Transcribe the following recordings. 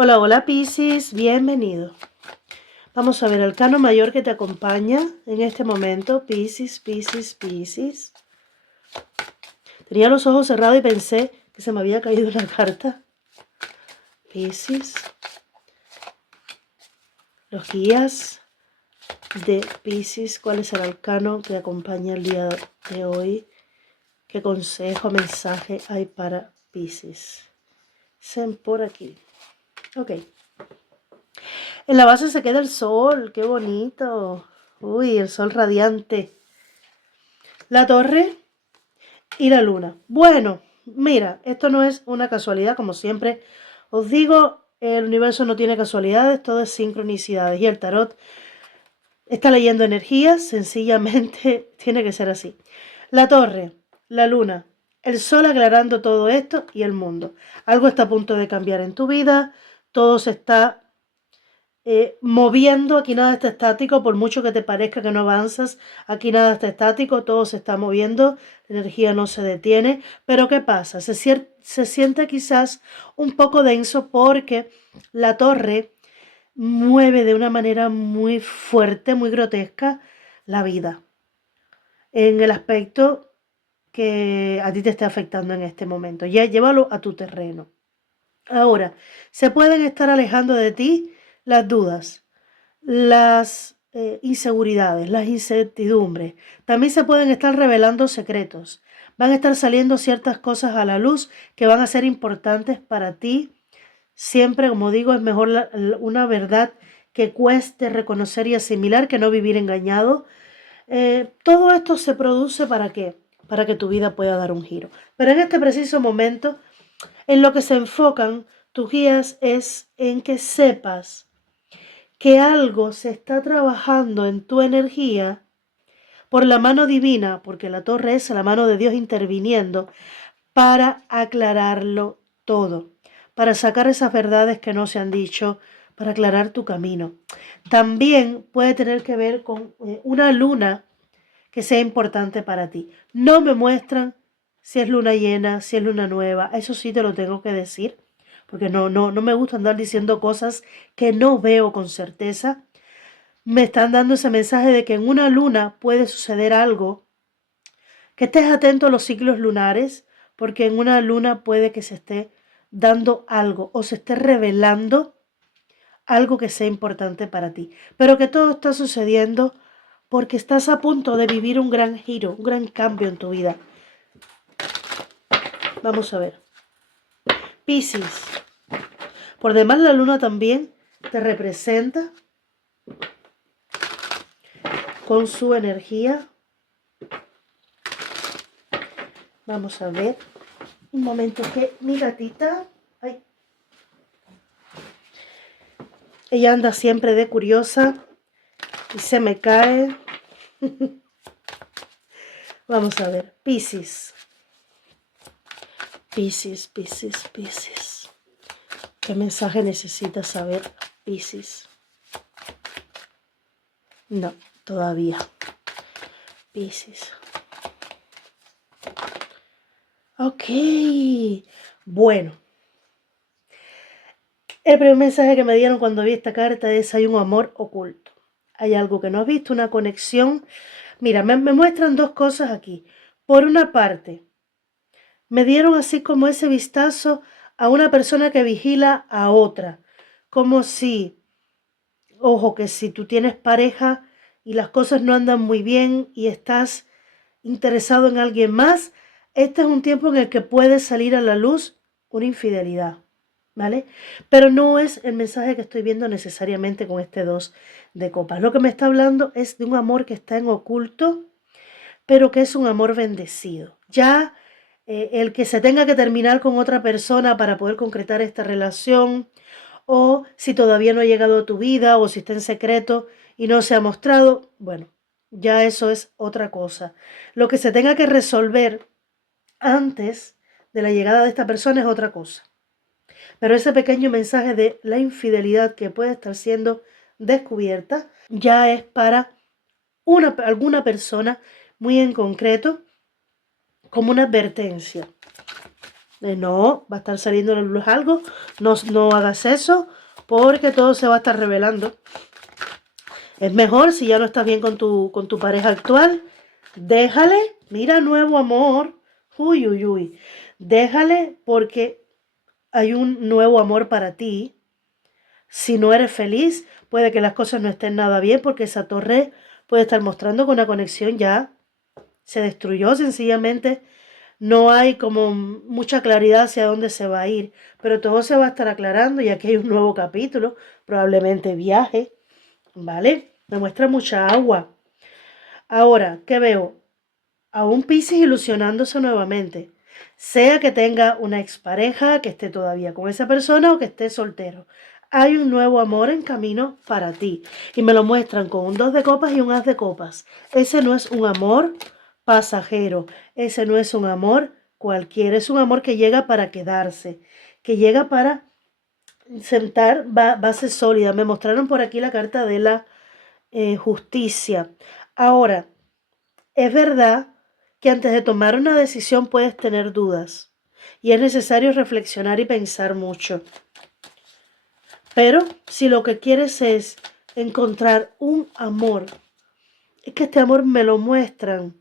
Hola, hola Piscis, bienvenido. Vamos a ver el arcano mayor que te acompaña en este momento. Piscis, Piscis, Piscis. Tenía los ojos cerrados y pensé que se me había caído una carta. Piscis. Los guías de Piscis. ¿Cuál es el arcano que acompaña el día de hoy? ¿Qué consejo, mensaje hay para Piscis? Sen por aquí. Ok. En la base se queda el sol. ¡Qué bonito! Uy, el sol radiante. La torre y la luna. Bueno, mira, esto no es una casualidad, como siempre os digo, el universo no tiene casualidades, todo es sincronicidades y el tarot está leyendo energías, sencillamente tiene que ser así. La torre, la luna, el sol aclarando todo esto y el mundo. Algo está a punto de cambiar en tu vida, todo se está moviendo, aquí nada está estático, por mucho que te parezca que no avanzas, aquí nada está estático, todo se está moviendo, la energía no se detiene, pero ¿qué pasa? Se siente quizás un poco denso porque la torre mueve de una manera muy fuerte, muy grotesca la vida, en el aspecto que a ti te está afectando en este momento. Ya llévalo a tu terreno. Ahora, se pueden estar alejando de ti las dudas, las inseguridades, las incertidumbres. También se pueden estar revelando secretos. Van a estar saliendo ciertas cosas a la luz que van a ser importantes para ti. Siempre, como digo, es mejor una verdad que cueste reconocer y asimilar que no vivir engañado. Todo esto se produce ¿para qué? Para que tu vida pueda dar un giro. Pero en este preciso momento, en lo que se enfocan tus guías es en que sepas que algo se está trabajando en tu energía por la mano divina, porque la torre es la mano de Dios interviniendo para aclararlo todo, para sacar esas verdades que no se han dicho, para aclarar tu camino. También puede tener que ver con una luna que sea importante para ti. No me muestran si es luna llena, si es luna nueva, eso sí te lo tengo que decir, porque no me gusta andar diciendo cosas que no veo con certeza. Me están dando ese mensaje de que en una luna puede suceder algo, que estés atento a los ciclos lunares, porque en una luna puede que se esté dando algo o se esté revelando algo que sea importante para ti, pero que todo está sucediendo porque estás a punto de vivir un gran giro, un gran cambio en tu vida. Vamos a ver. Piscis. Por demás, la luna también te representa con su energía. Vamos a ver. Un momento que mi gatita... Ay, ella anda siempre de curiosa y se me cae. Vamos a ver. Piscis. Piscis, Piscis, Piscis. ¿Qué mensaje necesitas saber, Piscis? No, todavía. Piscis. Ok. Bueno. El primer mensaje que me dieron cuando vi esta carta es: hay un amor oculto. Hay algo que no has visto, una conexión. Mira, me muestran dos cosas aquí. Por una parte, me dieron así como ese vistazo a una persona que vigila a otra. Como si, ojo, que si tú tienes pareja y las cosas no andan muy bien y estás interesado en alguien más, este es un tiempo en el que puede salir a la luz una infidelidad, ¿vale? Pero no es el mensaje que estoy viendo necesariamente con este 2 de copas. Lo que me está hablando es de un amor que está en oculto, pero que es un amor bendecido. Ya el que se tenga que terminar con otra persona para poder concretar esta relación, o si todavía no ha llegado a tu vida, o si está en secreto y no se ha mostrado, bueno, ya eso es otra cosa. Lo que se tenga que resolver antes de la llegada de esta persona es otra cosa. Pero ese pequeño mensaje de la infidelidad que puede estar siendo descubierta ya es para alguna persona muy en concreto, como una advertencia. No, va a estar saliendo la luz algo. No, no hagas eso porque todo se va a estar revelando. Es mejor si ya no estás bien con tu pareja actual, déjale, mira, nuevo amor. Uy, uy, uy. Déjale porque hay un nuevo amor para ti. Si no eres feliz, puede que las cosas no estén nada bien porque esa torre puede estar mostrando que una conexión ya se destruyó sencillamente. No hay como mucha claridad hacia dónde se va a ir, pero todo se va a estar aclarando y aquí hay un nuevo capítulo, probablemente viaje, ¿vale? Me muestra mucha agua. Ahora, ¿qué veo? A un Piscis ilusionándose nuevamente, sea que tenga una expareja, que esté todavía con esa persona o que esté soltero. Hay un nuevo amor en camino para ti. Y me lo muestran con un 2 de copas y un as de copas. Ese no es un amor pasajero. Ese no es un amor cualquiera. Es un amor que llega para quedarse. Que llega para sentar base sólida. Me mostraron por aquí la carta de la justicia. Ahora, es verdad que antes de tomar una decisión puedes tener dudas y es necesario reflexionar y pensar mucho. Pero si lo que quieres es encontrar un amor, es que este amor me lo muestran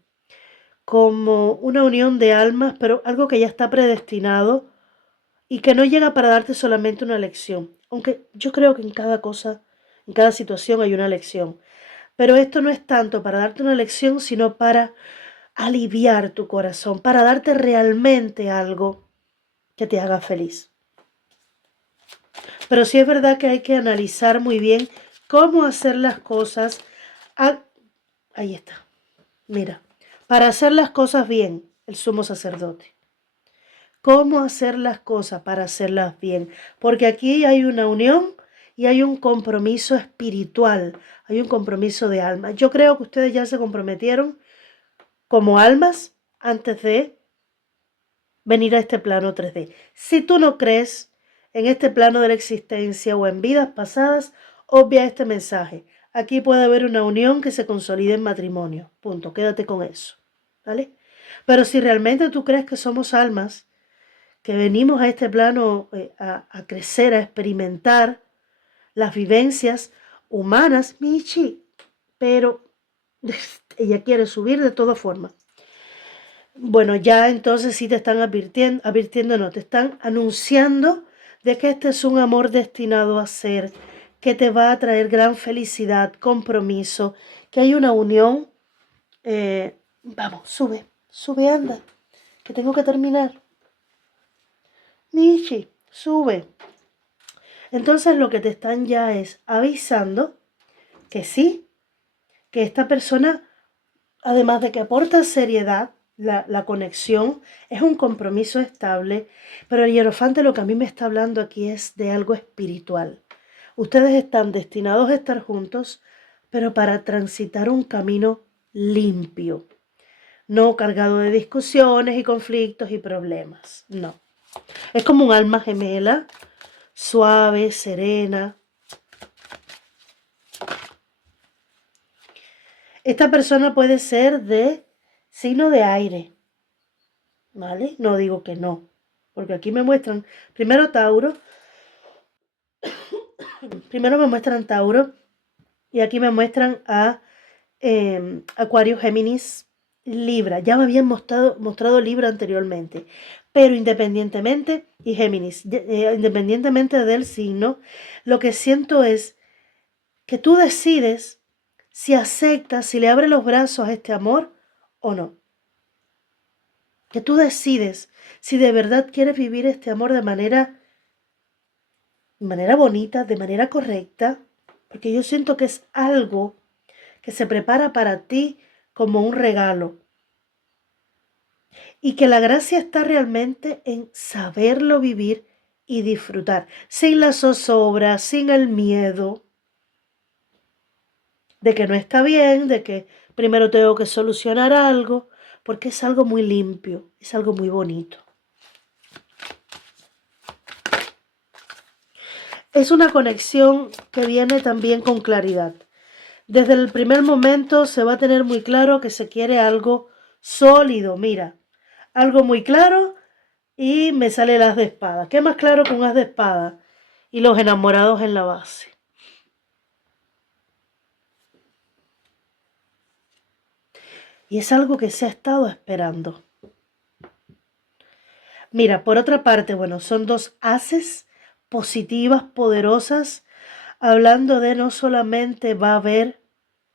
como una unión de almas, pero algo que ya está predestinado y que no llega para darte solamente una lección. Aunque yo creo que en cada cosa, en cada situación hay una lección. Pero esto no es tanto para darte una lección, sino para aliviar tu corazón, para darte realmente algo que te haga feliz. Pero sí es verdad que hay que analizar muy bien cómo hacer las cosas. Ahí está. Mira, para hacer las cosas bien, el sumo sacerdote. Cómo hacer las cosas para hacerlas bien. Porque aquí hay una unión y hay un compromiso espiritual, hay un compromiso de alma. Yo creo que ustedes ya se comprometieron como almas antes de venir a este plano 3D. Si tú no crees en este plano de la existencia o en vidas pasadas, obvia este mensaje. Aquí puede haber una unión que se consolide en matrimonio. Punto. Quédate con eso. ¿Vale? Pero si realmente tú crees que somos almas, que venimos a este plano a crecer, a experimentar las vivencias humanas, Michi, pero ella quiere subir de todas formas. Bueno, ya entonces sí te están advirtiendo, no, te están anunciando de que este es un amor destinado a ser, que te va a traer gran felicidad, compromiso, que hay una unión. Vamos, sube, sube, anda, que tengo que terminar. Michi, sube. Entonces lo que te están ya es avisando que sí, que esta persona, además de que aporta seriedad, la conexión es un compromiso estable, pero el hierofante lo que a mí me está hablando aquí es de algo espiritual. Ustedes están destinados a estar juntos, pero para transitar un camino limpio, no cargado de discusiones y conflictos y problemas, no. Es como un alma gemela, suave, serena. Esta persona puede ser de signo de aire, ¿vale? No digo que no, porque aquí me muestran, primero me muestran Tauro y aquí me muestran a Acuario, Géminis, Libra. Ya me habían mostrado Libra anteriormente, pero independientemente, y Géminis, independientemente del signo, lo que siento es que tú decides si aceptas, si le abres los brazos a este amor o no. Que tú decides si de verdad quieres vivir este amor de manera bonita, de manera correcta, porque yo siento que es algo que se prepara para ti como un regalo. Y que la gracia está realmente en saberlo vivir y disfrutar, sin la zozobra, sin el miedo de que no está bien, de que primero tengo que solucionar algo, porque es algo muy limpio, es algo muy bonito. Es una conexión que viene también con claridad. Desde el primer momento se va a tener muy claro que se quiere algo sólido, mira, algo muy claro Y me sale el as de espada. ¿Qué más claro que un as de espada? Y los enamorados en la base. Y es algo que se ha estado esperando. Mira, por otra parte, bueno, son dos ases positivas, poderosas, hablando de no solamente va a haber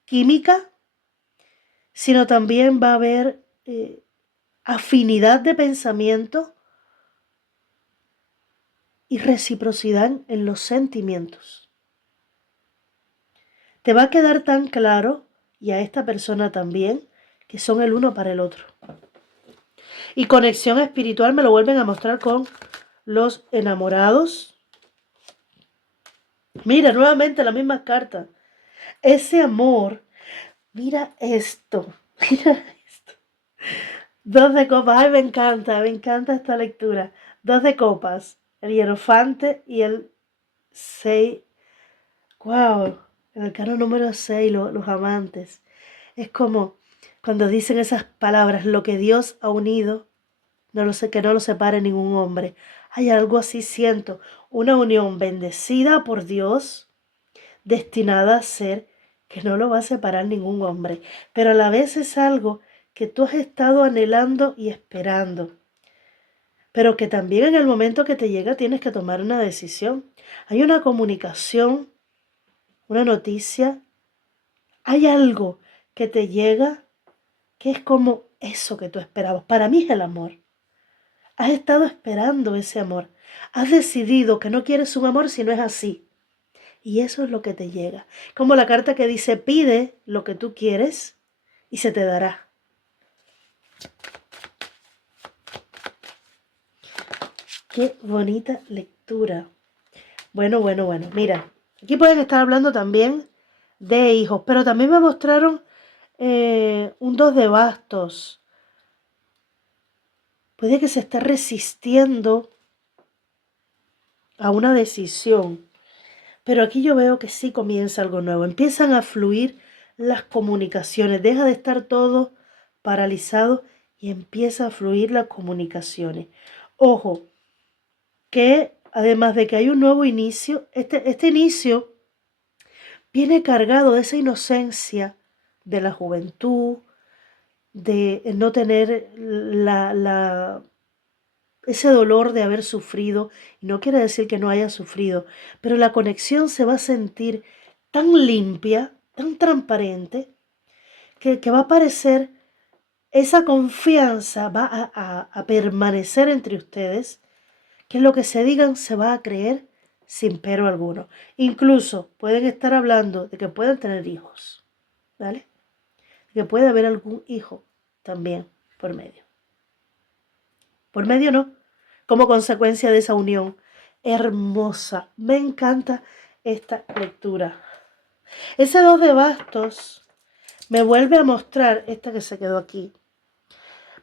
química, sino también va a haber afinidad de pensamiento y reciprocidad en los sentimientos. Te va a quedar tan claro, y a esta persona también, que son el uno para el otro. Y conexión espiritual me lo vuelven a mostrar con los enamorados. Mira, nuevamente la misma carta. Ese amor, mira esto, mira esto. Dos de copas, ay, me encanta esta lectura. Dos de copas, el hierofante y el 6. Wow, el arcano número 6, los amantes. Es como cuando dicen esas palabras, lo que Dios ha unido, no lo sé, que no lo separe ningún hombre. Hay algo así, siento, una unión bendecida por Dios, destinada a ser, que no lo va a separar ningún hombre. Pero a la vez es algo que tú has estado anhelando y esperando. Pero que también en el momento que te llega tienes que tomar una decisión. Hay una comunicación, una noticia, hay algo que te llega que es como eso que tú esperabas. Para mí es el amor. Has estado esperando ese amor. Has decidido que no quieres un amor si no es así. Y eso es lo que te llega. Como la carta que dice, pide lo que tú quieres y se te dará. Qué bonita lectura. Bueno. Mira, aquí pueden estar hablando también de hijos, pero también me mostraron un 2 de bastos. Puede que se esté resistiendo a una decisión, pero aquí yo veo que sí comienza algo nuevo. Empiezan a fluir las comunicaciones, deja de estar todo paralizado y empieza a fluir las comunicaciones. Ojo, que además de que hay un nuevo inicio, este inicio viene cargado de esa inocencia de la juventud, de no tener ese dolor de haber sufrido. Y no quiere decir que no haya sufrido, pero la conexión se va a sentir tan limpia, tan transparente, que va a parecer, esa confianza va a permanecer entre ustedes, que lo que se digan se va a creer sin pero alguno. Incluso pueden estar hablando de que pueden tener hijos, ¿vale? Que puede haber algún hijo también por medio. Por medio no, como consecuencia de esa unión hermosa. Me encanta esta lectura. Ese 2 de bastos me vuelve a mostrar, esta que se quedó aquí,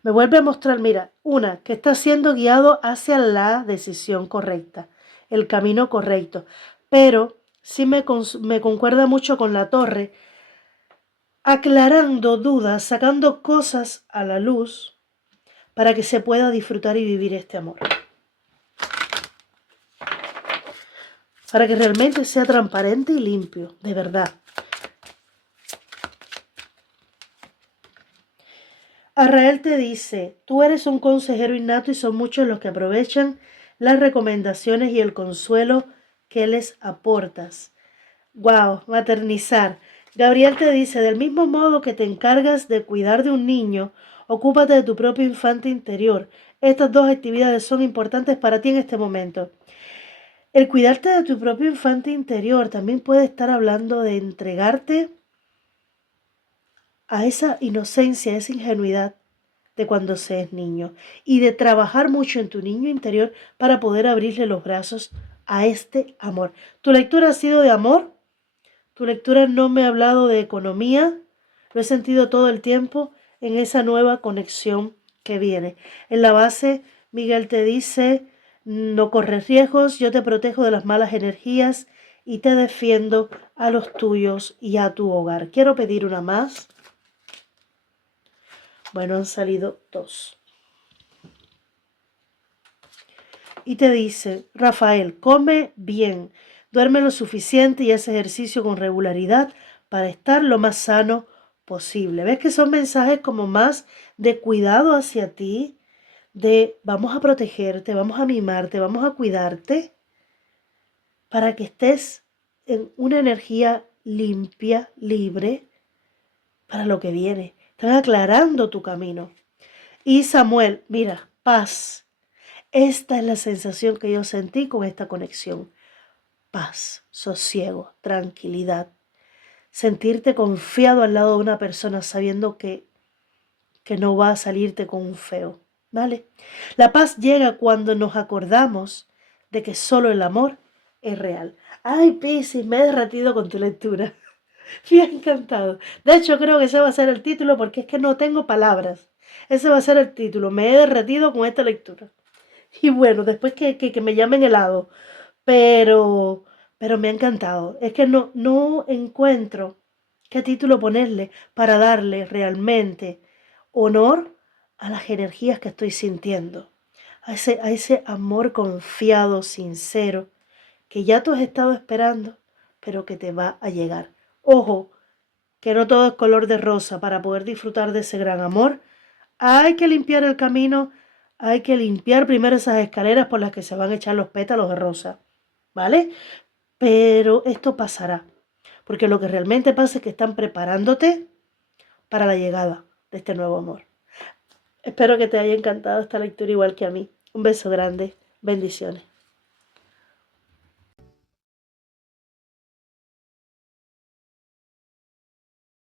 me vuelve a mostrar, mira, una, que está siendo guiado hacia la decisión correcta, el camino correcto. Pero sí me concuerda mucho con la torre, aclarando dudas, sacando cosas a la luz para que se pueda disfrutar y vivir este amor. Para que realmente sea transparente y limpio, de verdad. Arrael te dice, tú eres un consejero innato y son muchos los que aprovechan las recomendaciones y el consuelo que les aportas. Wow, maternizar. Gabriel te dice, del mismo modo que te encargas de cuidar de un niño, ocúpate de tu propio infante interior. Estas dos actividades son importantes para ti en este momento. El cuidarte de tu propio infante interior también puede estar hablando de entregarte a esa inocencia, a esa ingenuidad de cuando se es niño y de trabajar mucho en tu niño interior para poder abrirle los brazos a este amor. Tu lectura ha sido de amor, tu lectura no me ha hablado de economía, lo he sentido todo el tiempo en esa nueva conexión que viene. En la base, Miguel te dice, no corres riesgos, yo te protejo de las malas energías y te defiendo a los tuyos y a tu hogar. Quiero pedir una más. Bueno, han salido dos. Y te dice, Rafael, come bien, duerme lo suficiente y haz ejercicio con regularidad para estar lo más sano posible. ¿Ves que son mensajes como más de cuidado hacia ti? De vamos a protegerte, vamos a mimarte, vamos a cuidarte para que estés en una energía limpia, libre para lo que viene. Están aclarando tu camino. Y Samuel, mira, paz. Esta es la sensación que yo sentí con esta conexión. Paz, sosiego, tranquilidad. Sentirte confiado al lado de una persona sabiendo que no va a salirte con un feo. ¿Vale? La paz llega cuando nos acordamos de que solo el amor es real. Ay, Piscis, me he derretido con tu lectura. Me ha encantado. De hecho, creo que ese va a ser el título porque es que no tengo palabras. Ese va a ser el título. Me he derretido con esta lectura. Y bueno, después que me llamen helado. Pero, pero me ha encantado. Es que no encuentro qué título ponerle para darle realmente honor a las energías que estoy sintiendo. A ese amor confiado, sincero, que ya tú has estado esperando, pero que te va a llegar. Ojo, que no todo es color de rosa. Para poder disfrutar de ese gran amor, hay que limpiar el camino, hay que limpiar primero esas escaleras por las que se van a echar los pétalos de rosa, ¿vale? Pero esto pasará, porque lo que realmente pasa es que están preparándote para la llegada de este nuevo amor. Espero que te haya encantado esta lectura igual que a mí. Un beso grande, bendiciones.